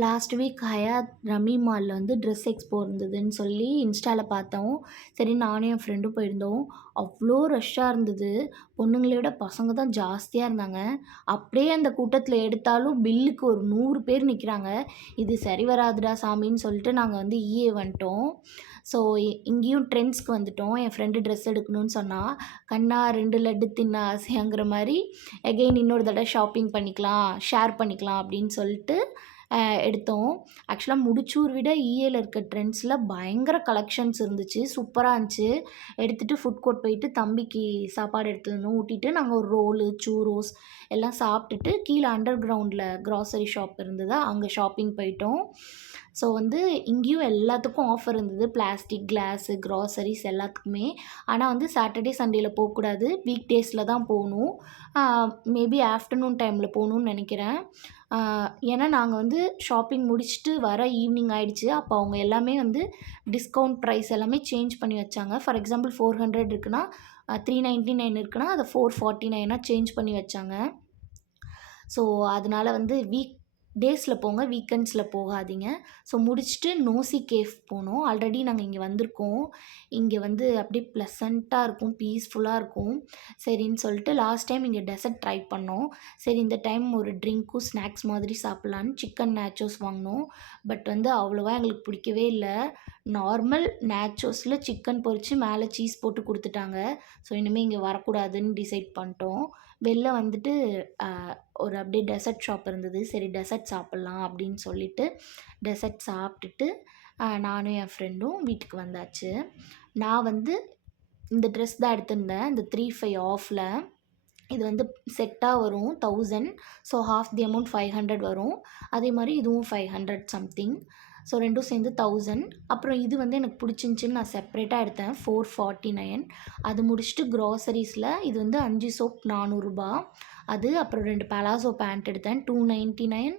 Last week Hyatt ரமி மாலில் வந்து dress expo இருந்ததுன்னு சொல்லி இன்ஸ்டாவில் பார்த்தோம். சரி நானும் என் ஃப்ரெண்டும் போயிருந்தோம். அவ்வளோ ரஷ்ஷாக இருந்தது. பொண்ணுங்களை விட பசங்க தான் ஜாஸ்தியாக இருந்தாங்க. அப்படியே அந்த கூட்டத்தில் எடுத்தாலும் பில்லுக்கு ஒரு 100 பேர் நிற்கிறாங்க. இது சரி வராதுடா சாமின்னு சொல்லிட்டு நாங்கள் வந்து வந்துட்டோம். ஸோ இங்கேயும் ட்ரெண்ட்ஸ்க்கு வந்துட்டோம். என் ஃப்ரெண்டு ட்ரெஸ் எடுக்கணும்னு சொன்னால், கண்ணா 2 லட்டு தின்ன ஆசையாங்கிற மாதிரி எகெயின் இன்னொரு தடவை ஷாப்பிங் பண்ணிக்கலாம், ஷேர் பண்ணிக்கலாம் அப்படின்னு சொல்லிட்டு எடுத்தோம். ஆக்சுவலாக முடிச்சூர் விட ஈஏல இருக்க ட்ரெண்ட்ஸில் பயங்கர கலெக்ஷன்ஸ் இருந்துச்சு. சூப்பராக இருந்துச்சு. எடுத்துகிட்டு ஃபுட் கோர்ட் போயிட்டு தம்பிக்கு சாப்பாடு எடுத்துகிட்டு வந்தோம். ஊட்டிட்டு நாங்கள் ஒரு ரோலு, சூரோஸ் எல்லாம் சாப்பிட்டுட்டு கீழே அண்டர் கிரவுண்டில் க்ராசரி ஷாப் இருந்ததா, அங்கே ஷாப்பிங் போயிட்டோம். ஸோ வந்து இங்கேயும் எல்லாத்துக்கும் ஆஃபர் இருந்தது. பிளாஸ்டிக், கிளாஸு, க்ராசரிஸ் எல்லாத்துக்குமே. ஆனால் வந்து சாட்டர்டே சண்டேயில் போகக்கூடாது. வீக் டேஸில் தான் போகணும். மேபி ஆஃப்டர்நூன் டைமில் போகணுன்னு நினைக்கிறேன். ஏன்னா நாங்கள் வந்து ஷாப்பிங் முடிச்சுட்டு வர ஈவினிங் ஆகிடுச்சு. அப்போ அவங்க எல்லாமே வந்து டிஸ்கவுண்ட் ப்ரைஸ் எல்லாமே சேஞ்ச் பண்ணி வச்சாங்க. ஃபார் எக்ஸாம்பிள் 400 இருக்குன்னா 399 இருக்குன்னா அதை 449 சேஞ்ச் பண்ணி வச்சாங்க. ஸோ அதனால வந்து வீக் டேஸில் போங்க, வீக்கெண்ட்ஸில் போகாதீங்க. ஸோ முடிச்சுட்டு நோசி கேஃப் போனோம். ஆல்ரெடி நாங்கள் இங்கே வந்திருக்கோம். இங்கே வந்து அப்படியே ப்ளசண்ட்டாக இருக்கும், பீஸ்ஃபுல்லாக இருக்கும். சரின்னு சொல்லிட்டு லாஸ்ட் டைம் இங்கே டெசர்ட் ட்ரை பண்ணோம். சரி இந்த டைம் ஒரு ட்ரிங்க்கும் ஸ்நாக்ஸ் மாதிரி சாப்பிட்லான்னு சிக்கன் நேச்சோஸ் வாங்கினோம். பட் வந்து அவ்வளோவா எங்களுக்கு பிடிக்கவே இல்லை. நார்மல் நேச்சோஸில் சிக்கன் பொரித்து மேலே சீஸ் போட்டு கொடுத்துட்டாங்க. ஸோ இனிமேல் இங்கே வரக்கூடாதுன்னு டிசைட் பண்ணிட்டோம். வெளில வந்துட்டு ஒரு அப்படியே டெசர்ட் ஷாப் இருந்தது. சரி டெசர்ட் சாப்பிட்லாம் அப்படின்னு சொல்லிட்டு டெசர்ட் சாப்பிட்டுட்டு நானும் என் ஃப்ரெண்டும் வீட்டுக்கு வந்தாச்சு. நான் வந்து இந்த ட்ரெஸ் தான் எடுத்திருந்தேன். இந்த 3/5 ஆஃபில். இது வந்து செட்டாக வரும் 1000. ஸோ ஹாஃப் தி அமௌண்ட் 500 வரும். அதே மாதிரி இதுவும் 500 சம்திங். ஸோ ரெண்டும் சேர்ந்து 1000. அப்புறம் இது வந்து எனக்கு பிடிச்சிருந்துச்சின்னு நான் செப்ரேட்டாக எடுத்தேன் 449. அது முடிச்சுட்டு க்ராசரிஸில் இது வந்து 5 சோப் 400 ரூபா. அது அப்புறம் 2 பலாசோ பேண்ட் எடுத்தேன் 299,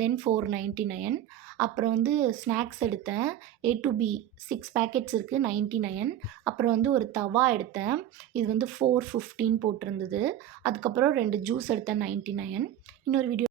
தென் 499. அப்புறம் வந்து ஸ்நாக்ஸ் எடுத்தேன். A to B 6 பேக்கெட்ஸ் இருக்குது 99. அப்புறம் வந்து ஒரு தவா எடுத்தேன். இது வந்து 415 போட்டிருந்தது. அதுக்கப்புறம் 2 ஜூஸ் எடுத்தேன் 99. இன்னொரு வீடியோ